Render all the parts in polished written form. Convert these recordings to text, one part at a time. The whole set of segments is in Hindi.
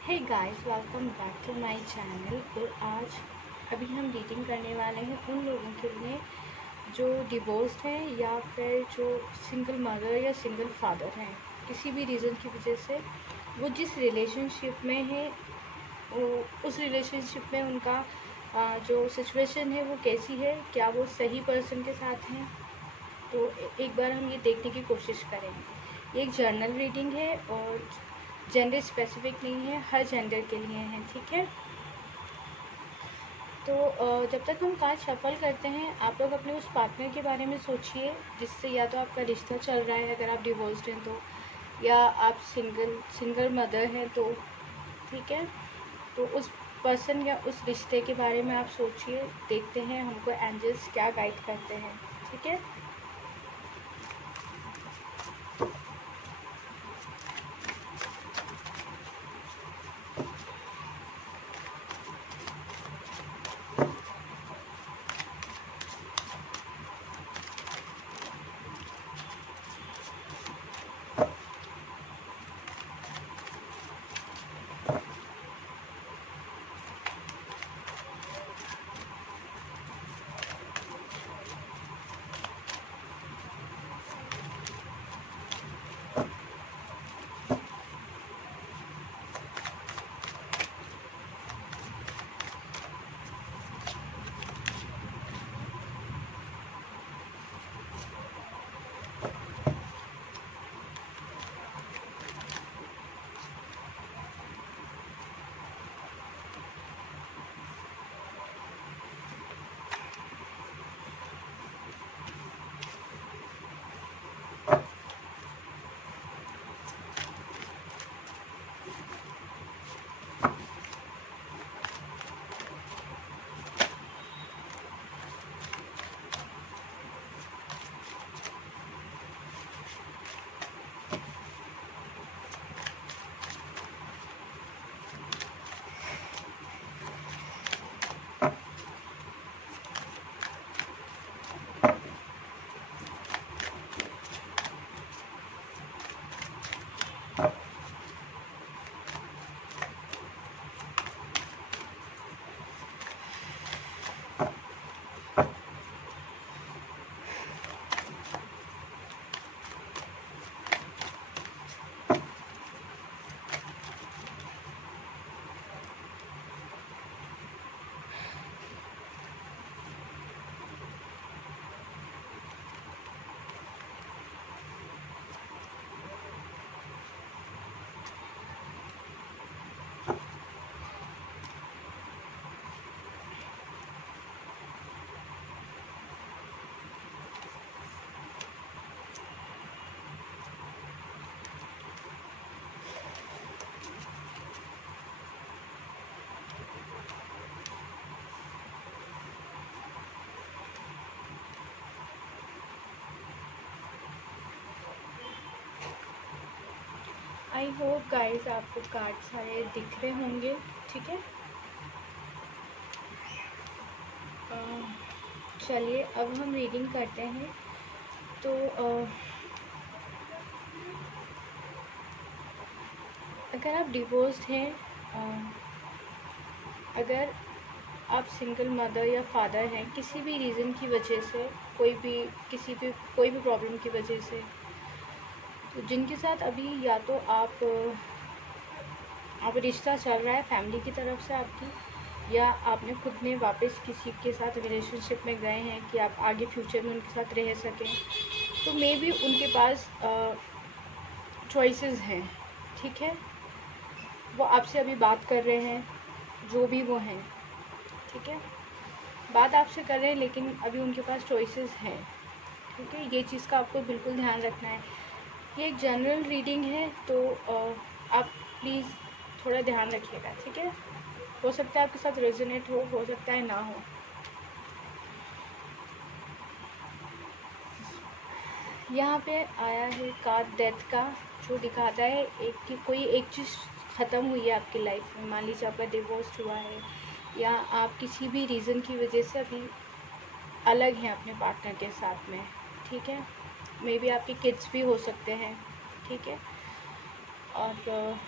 Hey guys, welcome back to my channel. और आज अभी हम रीडिंग करने वाले हैं उन लोगों के लिए जो डिवोर्स्ड हैं या फिर जो सिंगल मदर या सिंगल फादर हैं। किसी भी रीज़न की वजह से वो जिस रिलेशनशिप में है वो उस रिलेशनशिप में उनका जो सिचुएशन है वो कैसी है, क्या वो सही पर्सन के साथ हैं। तो एक बार हम ये देखने की कोशिश करेंगे। ये एक जर्नल रीडिंग है और जेंडर स्पेसिफिक नहीं है, हर जेंडर के लिए है, ठीक है। तो जब तक हम कार्ड शफल करते हैं, आप लोग अपने उस पार्टनर के बारे में सोचिए जिससे या तो आपका रिश्ता चल रहा है अगर आप डिवोर्स्ड हैं तो, या आप सिंगल मदर हैं तो, ठीक है। तो उस पर्सन या उस रिश्ते के बारे में आप सोचिए। देखते हैं हमको एंजल्स क्या गाइड करते हैं, ठीक है। आई होप गाइस आपको कार्ड सारे दिख रहे होंगे, ठीक है। चलिए अब हम रीडिंग करते हैं। तो अगर आप डिवोर्स्ड हैं, अगर आप सिंगल मदर या फादर हैं किसी भी रीज़न की वजह से, कोई भी प्रॉब्लम की वजह से, तो जिनके साथ अभी या तो आप रिश्ता चल रहा है फैमिली की तरफ से आपकी, या आपने खुद ने वापस किसी के साथ रिलेशनशिप में गए हैं कि आप आगे फ्यूचर में उनके साथ रह सकें, तो मे बी उनके पास चॉइसेस हैं, ठीक है। वो आपसे अभी बात कर रहे हैं, जो भी वो हैं, ठीक है। बात आपसे कर रहे हैं लेकिन अभी उनके पास चॉइसेस हैं, ठीक है। ये चीज़ का आपको बिल्कुल ध्यान रखना है। ये एक जनरल रीडिंग है तो आप प्लीज़ थोड़ा ध्यान रखिएगा, ठीक है। हो सकता है आपके साथ रेजोनेट हो सकता है ना हो। यहाँ पे आया है कार्ड डेथ का, जो दिखाता है कि कोई एक चीज़ ख़त्म हुई है आपकी लाइफ में। मान लीजिए आपका डिवोर्स हुआ है या आप किसी भी रीज़न की वजह से अभी अलग हैं अपने पार्टनर के साथ में, ठीक है। मे बी आपके किड्स भी हो सकते हैं, ठीक है। और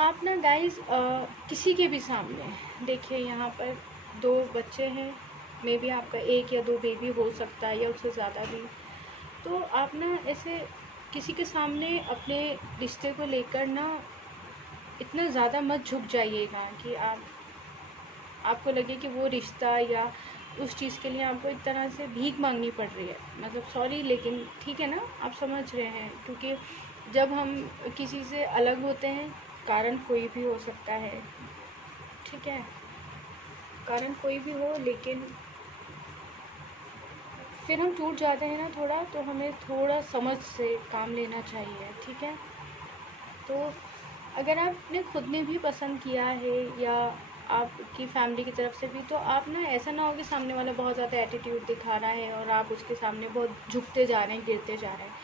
आप ना गाइस किसी के भी सामने देखिए, यहाँ पर 2 बच्चे हैं, मे बी आपका 1 या 2 बेबी हो सकता है या उससे ज़्यादा भी। तो आप ना ऐसे किसी के सामने अपने रिश्ते को लेकर ना इतना ज़्यादा मत झुक जाइएगा कि आपको लगे कि वो रिश्ता या उस चीज़ के लिए आपको एक तरह से भीख मांगनी पड़ रही है। मतलब सॉरी, लेकिन ठीक है ना, आप समझ रहे हैं। क्योंकि जब हम किसी से अलग होते हैं, कारण कोई भी हो सकता है, ठीक है, कारण कोई भी हो, लेकिन फिर हम टूट जाते हैं ना थोड़ा, तो हमें थोड़ा समझ से काम लेना चाहिए, ठीक है। तो अगर आपने खुद ने भी पसंद किया है या आपकी फैमिली की तरफ से भी, तो आप ना ऐसा ना हो कि सामने वाला बहुत ज़्यादा एटीट्यूड दिखा रहा है और आप उसके सामने बहुत झुकते जा रहे हैं, गिरते जा रहे हैं।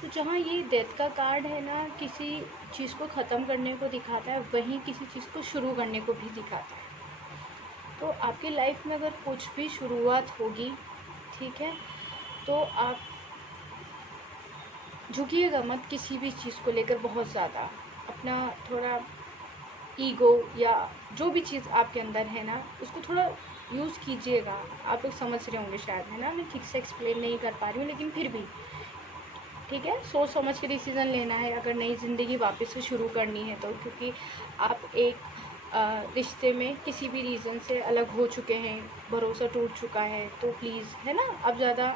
तो जहाँ ये डेथ का कार्ड है ना, किसी चीज़ को ख़त्म करने को दिखाता है, वहीं किसी चीज़ को शुरू करने को भी दिखाता है। तो आपकी लाइफ में अगर कुछ भी शुरुआत होगी, ठीक है, तो आप झुकिएगा मत किसी भी चीज़ को लेकर बहुत ज़्यादा। अपना थोड़ा ईगो या जो भी चीज़ आपके अंदर है ना, उसको थोड़ा यूज़ कीजिएगा। आप लोग समझ रहे होंगे शायद, है ना, मैं ठीक से एक्सप्लेन नहीं कर पा रही हूँ, लेकिन फिर भी ठीक है, सोच समझ के डिसीज़न लेना है अगर नई ज़िंदगी वापस से शुरू करनी है तो। क्योंकि आप एक रिश्ते में किसी भी रीज़न से अलग हो चुके हैं, भरोसा टूट चुका है, तो प्लीज़, है ना, अब ज़्यादा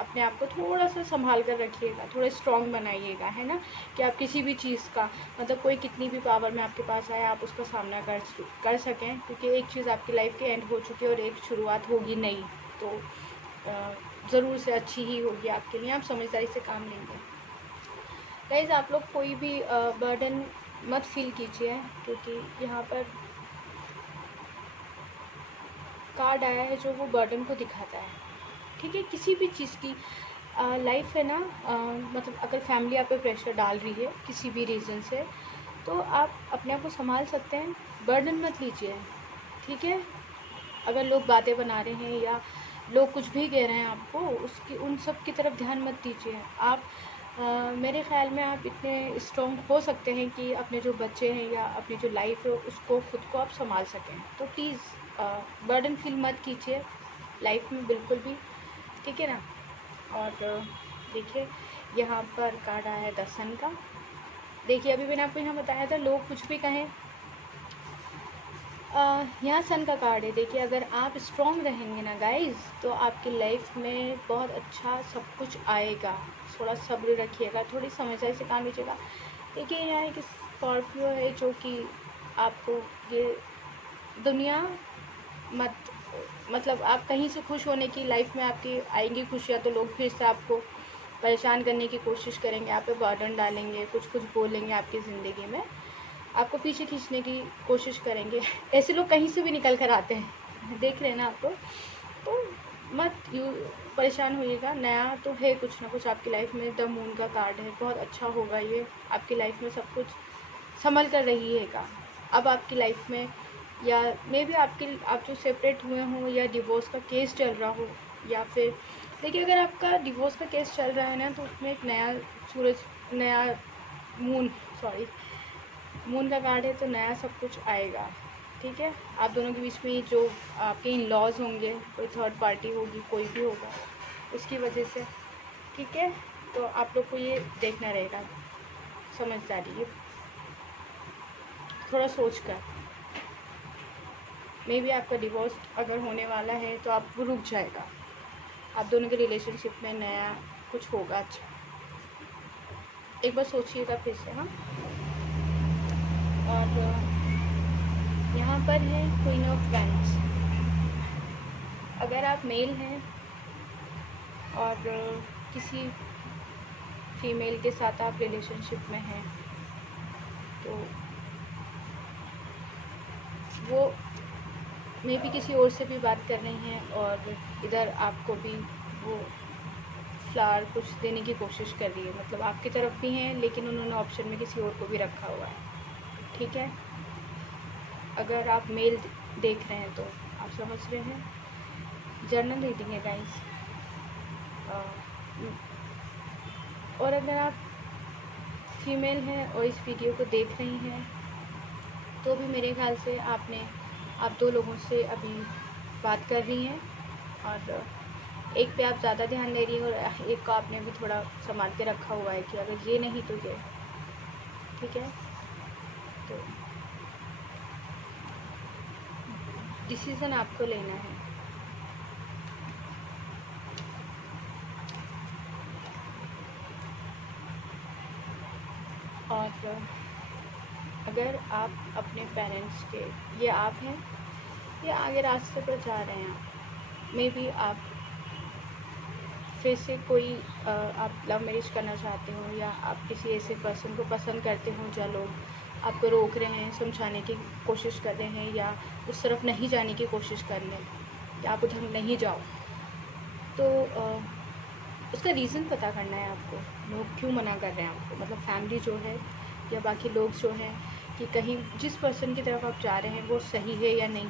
अपने आप को थोड़ा सा संभाल कर रखिएगा, थोड़ा स्ट्रॉन्ग बनाइएगा, है ना, कि आप किसी भी चीज़ का, मतलब कोई कितनी भी पावर में आपके पास आए, आप उसका सामना कर सकें। क्योंकि एक चीज़ आपकी लाइफ के एंड हो चुकी है और एक शुरुआत होगी नई, तो ज़रूर से अच्छी ही होगी आपके लिए। आप समझदारी से काम लेंगे। गाइज़, आप लोग कोई भी बर्डन मत फील कीजिए, क्योंकि यहाँ पर कार्ड आया है जो वो बर्डन को दिखाता है, ठीक है। किसी भी चीज़ की लाइफ है ना, मतलब अगर फैमिली आप पे प्रेशर डाल रही है किसी भी रीज़न से, तो आप अपने आप को संभाल सकते हैं, बर्डन मत लीजिए, ठीक है। अगर लोग बातें बना रहे हैं या लोग कुछ भी कह रहे हैं आपको, उसकी उन सब की तरफ ध्यान मत दीजिए। आप मेरे ख़्याल में आप इतने स्ट्रॉन्ग हो सकते हैं कि अपने जो बच्चे हैं या अपनी जो लाइफ है उसको खुद को आप संभाल सकें। तो प्लीज़ बर्डन फील मत कीजिए लाइफ में बिल्कुल भी, ठीक है ना। और देखिए, यहाँ पर कार्ड आया है 10 सन का। देखिए, अभी मैंने आपको यहाँ बताया था, लोग कुछ भी कहें, यहाँ सन का कार्ड है। देखिए, अगर आप स्ट्रॉन्ग रहेंगे ना गाइज़, तो आपकी लाइफ में बहुत अच्छा सब कुछ आएगा। थोड़ा सब्र रखिएगा, थोड़ी समझदारी से काम लीजिएगा। देखिए, यहाँ एक स्कॉर्पियो है जो कि आपको ये दुनिया मतलब आप कहीं से खुश होने की लाइफ में आपकी आएंगी खुशियाँ, तो लोग फिर से आपको परेशान करने की कोशिश करेंगे, आप पे बर्डन डालेंगे, कुछ बोलेंगे आपकी ज़िंदगी में, आपको पीछे खींचने की कोशिश करेंगे। ऐसे लोग कहीं से भी निकल कर आते हैं, देख रहे हैं ना आपको। तो मत परेशान होइएगा। नया तो है कुछ ना कुछ आपकी लाइफ में। द मून का कार्ड है, बहुत अच्छा होगा ये। आपकी लाइफ में सब कुछ संभल कर रहिएगा। अब आपकी लाइफ में, या मे बी आप जो सेपरेट हुए हों या डिवोर्स का केस चल रहा हो, या फिर देखिए, अगर आपका डिवोर्स का केस चल रहा है ना, तो उसमें एक नया मून का कार्ड है, तो नया सब कुछ आएगा, ठीक है। आप दोनों के बीच में जो आपके इन लॉज होंगे, कोई थर्ड पार्टी होगी, कोई भी होगा उसकी वजह से, ठीक है। तो आप लोग को ये देखना रहेगा, समझदारी, ये थोड़ा सोच कर। मे बी आपका डिवोर्स अगर होने वाला है तो आप वो रुक जाएगा, आप दोनों के रिलेशनशिप में नया कुछ होगा अच्छा। एक बार सोचिएगा फिर से, हाँ। और यहाँ पर है क्वीन ऑफ वैंड्स। अगर आप मेल हैं और किसी फीमेल के साथ आप रिलेशनशिप में हैं, तो वो मे भी किसी और से भी बात कर रही हैं, और इधर आपको भी वो फ्लावर कुछ देने की कोशिश कर रही है। मतलब आपकी तरफ भी हैं, लेकिन उन्होंने ऑप्शन में किसी और को भी रखा हुआ है, ठीक है। अगर आप मेल देख रहे हैं तो आप समझ रहे हैं। जर्नल रीडिंग है गाइस। और अगर आप फीमेल हैं और इस वीडियो को देख रही हैं, तो भी मेरे ख्याल से आप 2 लोगों से अभी बात कर रही हैं, और एक पे आप ज़्यादा ध्यान दे रही हैं और एक को आपने भी थोड़ा संभाल के रखा हुआ है कि अगर ये नहीं तो ये। ठीक है, तो डिसीज़न आपको लेना है। और अगर आप अपने पेरेंट्स के, ये आप हैं या आगे रास्ते पर जा रहे हैं, मे बी आप फिर से कोई आप लव मैरिज करना चाहते हो, या आप किसी ऐसे पर्सन को पसंद करते हो जो लोग आपको रोक रहे हैं, समझाने की कोशिश कर रहे हैं, या उस तरफ नहीं जाने की कोशिश कर रहे हैं, या आप उधर नहीं जाओ, तो उसका रीज़न पता करना है आपको। लोग क्यों मना कर रहे हैं आपको, मतलब फैमिली जो है या बाकी लोग जो हैं, कि कहीं जिस पर्सन की तरफ आप जा रहे हैं वो सही है या नहीं,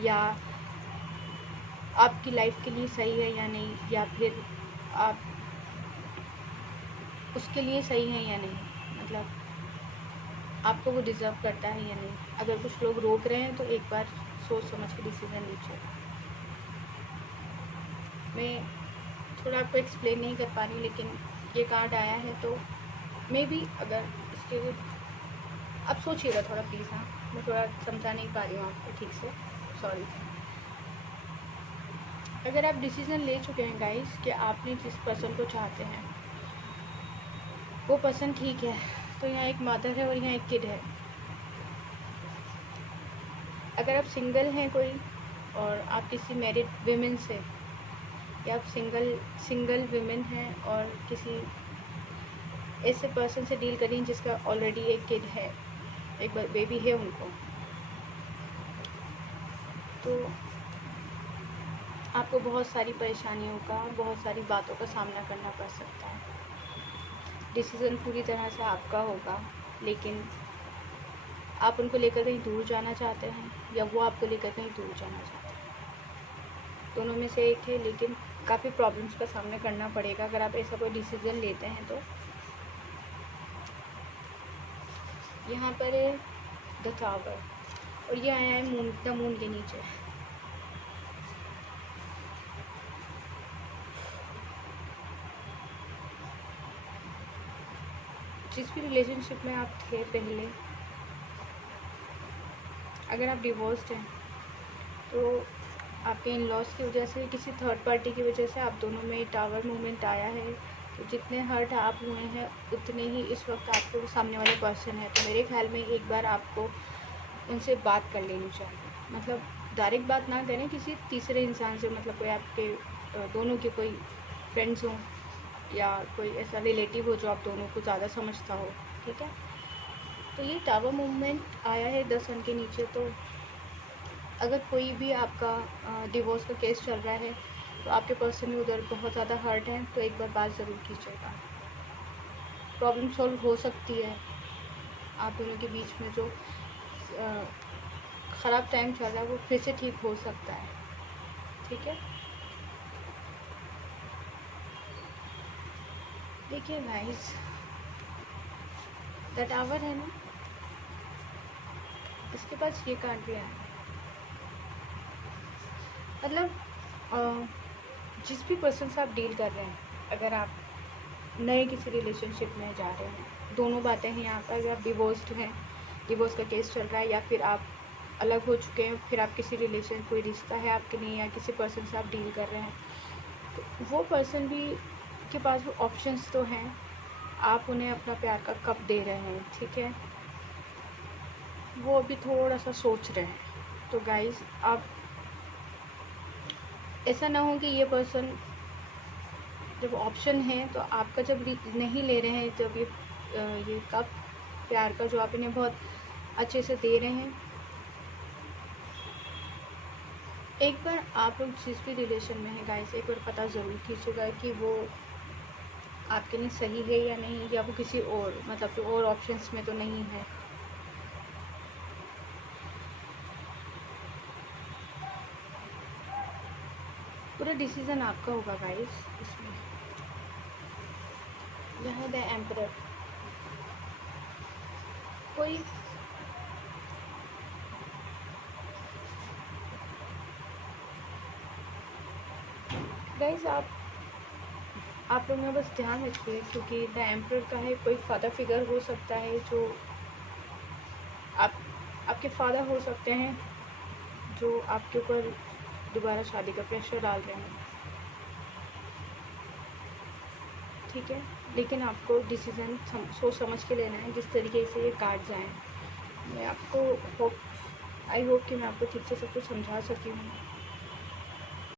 या आपकी लाइफ के लिए सही है या नहीं, या फिर आप उसके लिए सही हैं या नहीं, मतलब आपको वो डिज़र्व करता है या नहीं। अगर कुछ लोग रोक रहे हैं तो एक बार सोच समझ के डिसीज़न लीजिए। मैं थोड़ा आपको एक्सप्लेन नहीं कर पा रही, लेकिन ये कार्ड आया है तो मे बी अगर इसके आप सोचिएगा थोड़ा प्लीज़। हाँ, मैं थोड़ा समझा नहीं पा रही हूँ आपको ठीक से, सॉरी। अगर आप डिसीज़न ले चुके हैं गाइस कि आपने जिस पर्सन को चाहते हैं वो पर्सन ठीक है, तो यहाँ एक मदर है और यहाँ एक किड है। अगर आप सिंगल हैं कोई, और आप किसी मैरिड विमेन से, या आप सिंगल विमेन हैं और किसी ऐसे पर्सन से डील करें जिसका ऑलरेडी एक किड है, एक बेबी है उनको, तो आपको बहुत सारी परेशानियों का, बहुत सारी बातों का सामना करना पड़ सकता है। डिसीज़न पूरी तरह से आपका होगा, लेकिन आप उनको लेकर कहीं दूर जाना चाहते हैं या वो आपको लेकर कहीं दूर जाना चाहते हैं, दोनों में से एक है, लेकिन काफ़ी प्रॉब्लम्स का सामना करना पड़ेगा अगर आप ऐसा कोई डिसीज़न लेते हैं। तो यहाँ पर है द टावर, और ये आया है मून के नीचे। जिस भी रिलेशनशिप में आप थे पहले, अगर आप डिवोर्स्ड हैं तो आपके इन लॉस की वजह से, किसी थर्ड पार्टी की वजह से आप दोनों में टावर मूवमेंट आया है। तो जितने हर्ट आप हुए हैं उतने ही इस वक्त आपको सामने वाले पर्सन है। तो मेरे ख्याल में एक बार आपको उनसे बात कर लेनी चाहिए, मतलब डायरेक्ट बात ना करें, किसी तीसरे इंसान से, मतलब कोई आपके दोनों के कोई फ्रेंड्स हों या कोई ऐसा रिलेटिव हो जो आप दोनों को ज़्यादा समझता हो। ठीक है, तो ये टावर मूवमेंट आया है 10 सन के नीचे। तो अगर कोई भी आपका डिवोर्स का केस चल रहा है तो आपके पर्सन भी उधर बहुत ज़्यादा हर्ट हैं, तो एक बार बात ज़रूर कीजिएगा। प्रॉब्लम सॉल्व हो सकती है, आप दोनों के बीच में जो ख़राब टाइम चल रहा है वो फिर से ठीक हो सकता है। ठीक है, देखिए गाइस, द टावर है ना, इसके पास ये कार्ड भी है, मतलब जिस भी पर्सन से आप डील कर रहे हैं, अगर आप नए किसी रिलेशनशिप में जा रहे हैं, दोनों बातें हैं यहाँ पर। अगर आप डिवोर्स्ड हैं, डिवोर्स का केस चल रहा है, या फिर आप अलग हो चुके हैं, फिर आप किसी रिलेशन, कोई रिश्ता है आपके लिए, या किसी पर्सन से आप डील कर रहे हैं, तो वो पर्सन भी के पास वो ऑप्शंस तो हैं, आप उन्हें अपना प्यार का कप दे रहे हैं। ठीक है, वो अभी थोड़ा सा सोच रहे हैं। तो गाइस, आप ऐसा ना हो कि ये पर्सन जब ऑप्शन है तो आपका जब नहीं ले रहे हैं, जब ये कप प्यार का जो आप इन्हें बहुत अच्छे से दे रहे हैं, एक बार आप लोग जिस भी रिलेशन में हैं गाइस, एक बार पता ज़रूर कीजिएगा कि वो आपके लिए सही है या नहीं, या वो किसी और, मतलब जो और ऑप्शंस में तो नहीं है। पूरा डिसीज़न आपका होगा गाइस इसमें। यह द एम्परर, कोई गाइस आप लोग ना बस ध्यान रखिए, क्योंकि द एम्परर का है, कोई फादर फिगर हो सकता है जो आपके फादर हो सकते हैं, जो आपके ऊपर दोबारा शादी का प्रेशर डाल रहे हैं, ठीक है। लेकिन आपको डिसीज़न सोच समझ के लेना है, जिस तरीके से ये कार्ड्स आए। मैं आपको आई होप कि मैं आपको ठीक से सब कुछ समझा सकी हूँ।